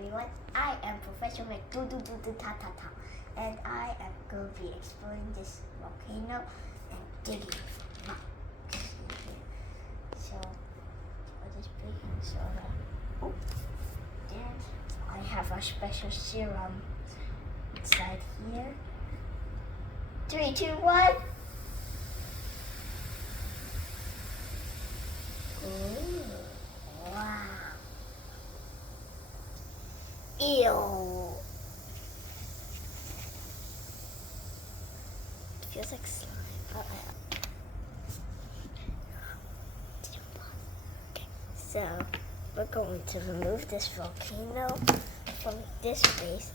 everyone, I am Professor McDo-Do-Do-Do-Ta-Ta-Ta, and I am going to be exploring this volcano and digging for rocks. So, I'll just big soda. Oh, and I have a special serum inside here. 3, 2, 1. Ooh, wow. Ew. It feels like slime. Okay, so we're going to remove this volcano from this base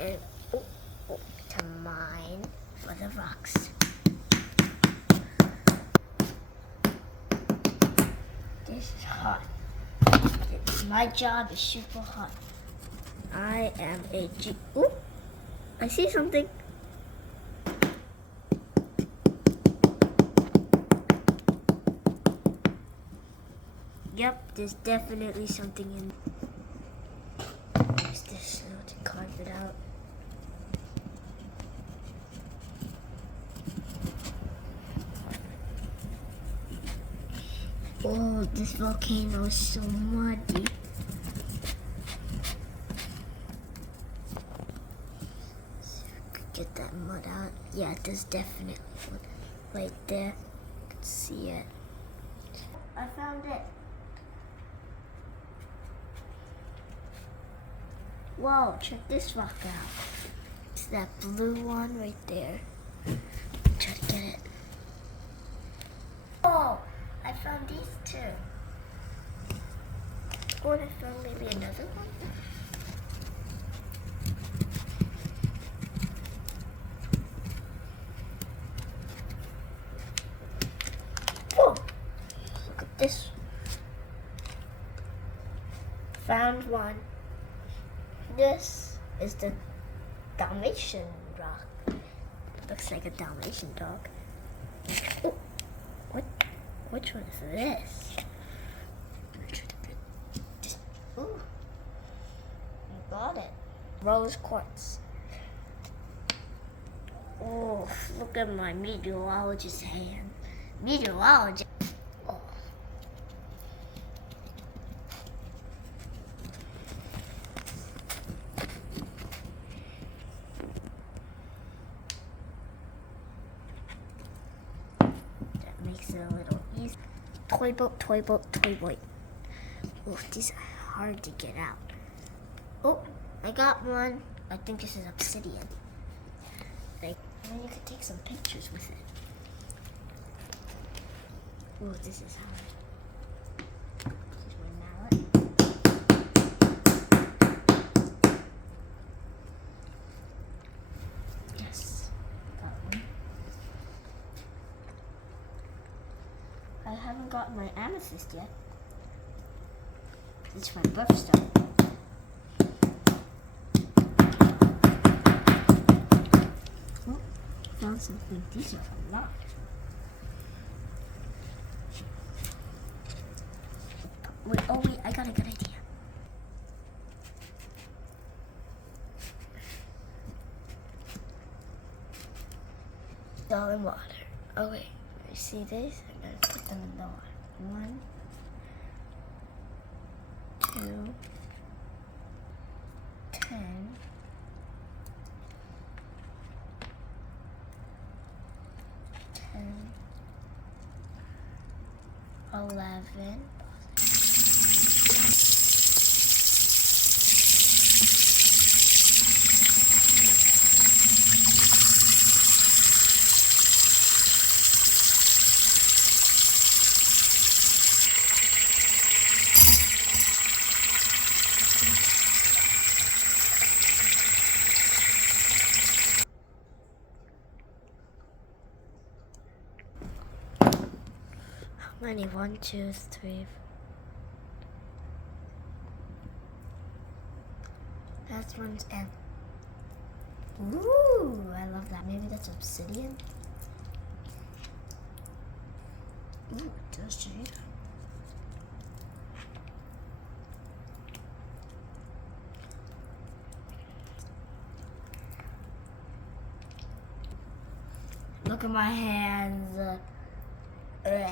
and to mine for the rocks. This is hot. My job is super hot. I am a G. Ooh, I see something. Yep, there's definitely something in. Use this now to carve it out. Oh, this volcano is so muddy. So I could get that mud out. Yeah, there's definitely one right there. I can see it. I found it. Whoa, check this rock out. It's that blue one right there. Try to get it. Oh, I found these two. Oh, and I found maybe another one. Whoa, look at this. Found one. This is the Dalmatian rock. Looks like a Dalmatian dog. Oh, which one is this? Ooh, I got it. Rose quartz. Oh, look at my meteorologist's hand. Meteorologist. Oh. Makes it a little easy. Toy boat, toy boat, toy boat. Oh, these are hard to get out. Oh, I got one. I think this is obsidian. And then you could take some pictures with it. Oh, this is hard. Here's my mallet. Yes, got one. I haven't gotten my amethyst yet. It's my birthstone. Oh, found something. These are a lot. Wait, I got a good idea. It's all in water. Oh wait, you see this? I'm gonna put them in the water. 1, 2, 10, 10, 11. Many 1, 2, 3. That one's M. Ooh, I love that. Maybe that's obsidian. Ooh, it does change. Look at my hands. Ugh.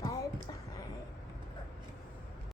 But